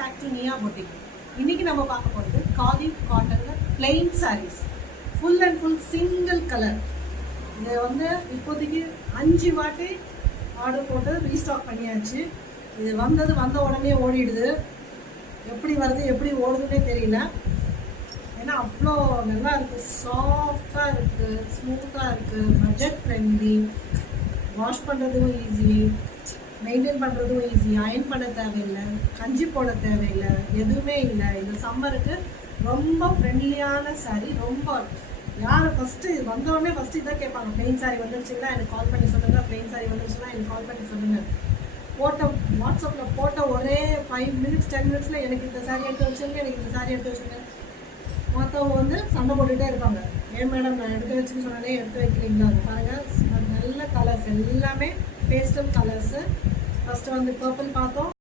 Back to நியா boutique. இன்னைக்கு நம்ம பார்க்க போகிறது காதி காட்டன்ல plain saris, full and full single colour. இதை வந்து இப்போதைக்கு 5 வாட்டி ஆர்டர் போட்டு ரீஸ்டாக் பண்ணியாச்சு. இது வந்த உடனே ஓடிடுது. எப்படி வருது எப்படி ஓடுதுன்னே தெரியல. ஏன்னா அவ்வளோ நல்லா இருக்குது, சாஃப்டாக இருக்குது, ஸ்மூத்தாக இருக்குது, பட்ஜெட் ஃப்ரெண்ட்லி, வாஷ் பண்ணுறதும் ஈஸி, மெயின்டைன் பண்ணுறதும் ஈஸி, அயன் பண்ண தேவையில்லை, கஞ்சி போட தேவையில்லை, எதுவுமே இல்லை. இந்த சம்மருக்கு ரொம்ப ஃப்ரெண்ட்லியான சாரீ. ரொம்ப யார் ஃபஸ்ட்டு வந்தோடனே ஃபஸ்ட்டு இதான் கேட்பாங்க, பிளெயின் சாரீ வந்துருச்சுங்களா எனக்கு கால் பண்ணி சொல்லுங்கள், பிளெயின் சாரீ வந்துருச்சுன்னா எனக்கு கால் பண்ணி சொல்லுங்கள். வாட்ஸ்அப்பில் போட்ட ஒரே 5 மினிட்ஸ் 10 மினிட்ஸில் எனக்கு இந்த சாரீ எடுத்து வச்சுருங்க, எனக்கு இந்த சாரீ எடுத்து வச்சுருங்க. மற்றவங்க வந்து சண்டை போட்டுகிட்டே இருப்பாங்க, ஏன் மேடம் நான் எடுத்து வச்சுன்னு சொன்னாலே எடுத்து வைக்கிறீங்களா? பாருங்கள், நல்ல கலர்ஸ் எல்லாமே பேஸ்டல் கலர்ஸு. ஃபஸ்ட்டு வந்து பர்பிள் பார்த்தோம்,